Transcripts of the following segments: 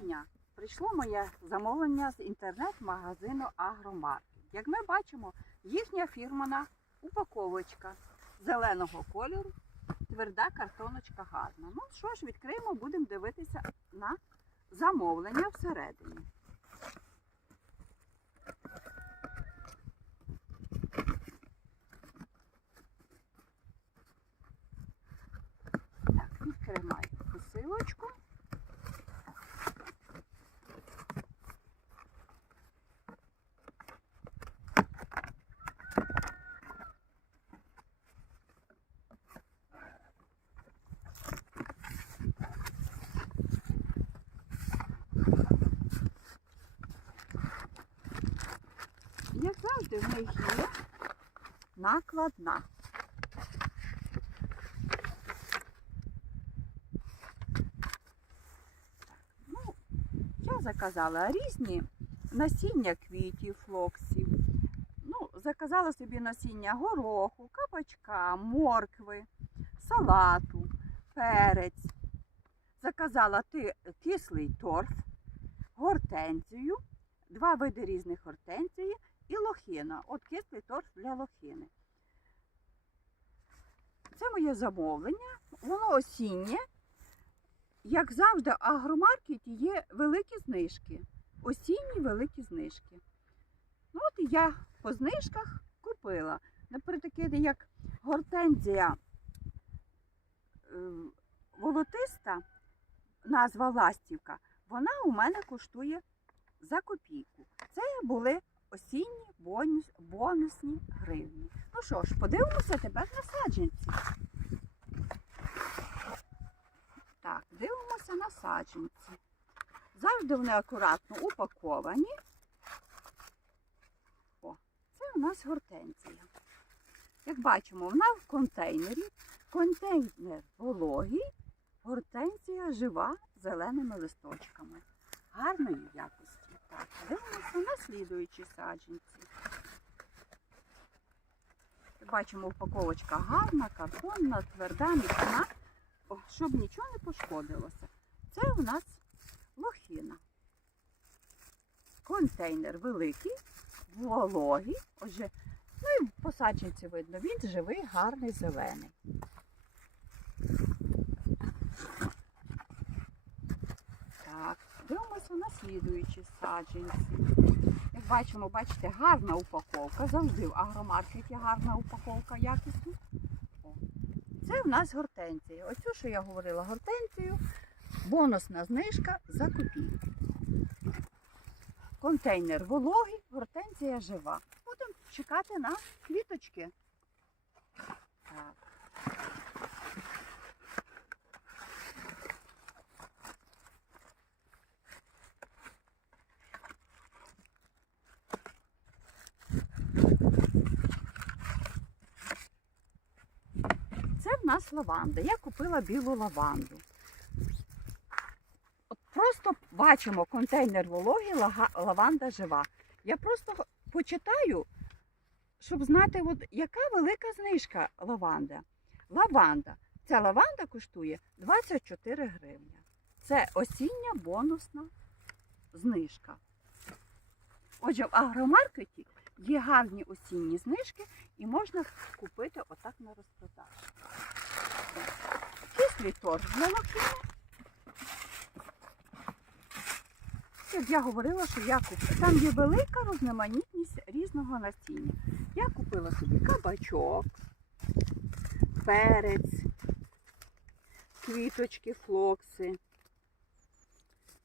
дня! Прийшло моє замовлення з інтернет-магазину Агромаркет. Як ми бачимо, їхня фірмана упаковочка зеленого кольору, тверда картоночка гарна. Ну що ж, відкриємо, будемо дивитися на замовлення всередині. Так, відкриваю посилочку. Як завжди, в них є накладна. Ну, я заказала різні насіння квітів, флоксів. Ну, заказала собі насіння гороху, кабачка, моркви, салату, перець. Заказала кислий торф, гортензію, два види різних гортензії і лохина. От кислий торф для лохини. Це моє замовлення. Воно осіннє. Як завжди, в агромаркеті є великі знижки. Осінні великі знижки. Ну от я по знижках купила. Наприклад, як гортензія е, волотиста, назва ластівка, вона у мене коштує за копійку. Це були осінні бонус, бонусні гривні. Ну що ж, подивимося тепер на саджанці. Так, дивимося на саджанці. Завжди вони акуратно упаковані. О, це у нас гортензія. Як бачимо, вона в контейнері. Контейнер вологий, гортензія жива зеленими листочками. Гарної якості. Так, дивимося на слідуючі саджанці. Бачимо, упаковочка гарна, картонна, тверда, міцна, щоб нічого не пошкодилося. Це у нас лохина. Контейнер великий, вологий. Отже, ну і по саджанці видно, він живий, гарний, зелений. Так, дивимося на слідуючі саджанці. Як бачимо, бачите, гарна упаковка. Завжди в агромаркеті гарна упаковка якісна. Це в нас гортензія. Оцю, що я говорила, гортензію, бонусна знижка за копійку. Контейнер вологий, гортензія жива. Будемо чекати на квіточки. Так. Нас лаванда. Я купила білу лаванду. От просто бачимо контейнер лага- лаванда жива. Я просто почитаю, щоб знати, от, яка велика знижка лаванда. Лаванда. Ця лаванда коштує 24 гривні. Це осіння бонусна знижка. Отже, в агромаркеті є гарні осінні знижки і можна купити отак на розпродаж. Лохини. Як я говорила, що я купила. Там є велика різноманітність різного насіння. Я купила собі кабачок, перець, квіточки, флокси,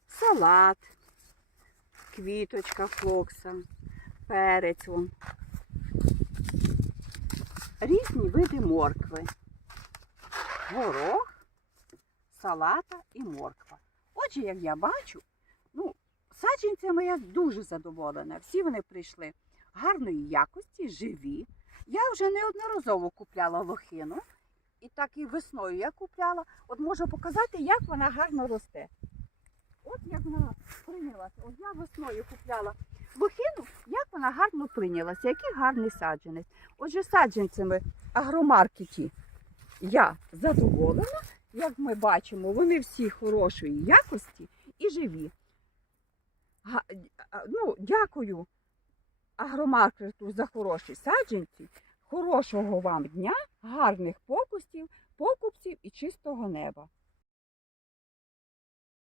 салат, квіточка флокса, перець. Вон. Різні види моркви. Горох, салата і морква. Отже, як я бачу, ну, саджанцями я дуже задоволена. Всі вони прийшли гарної якості, живі. Я вже неодноразово купляла лохину. І так і весною я купляла. От можу показати, як вона гарно росте. От як вона прийнялася. От я весною купляла лохину, як вона гарно прийнялася, який гарний саджанець. Отже, саджанцями агромаркеті я задоволена. Як ми бачимо, вони всі хорошої якості і живі. Ну, дякую агромаркету за хороші саджанці. Хорошого вам дня, гарних покусів, покупців і чистого неба.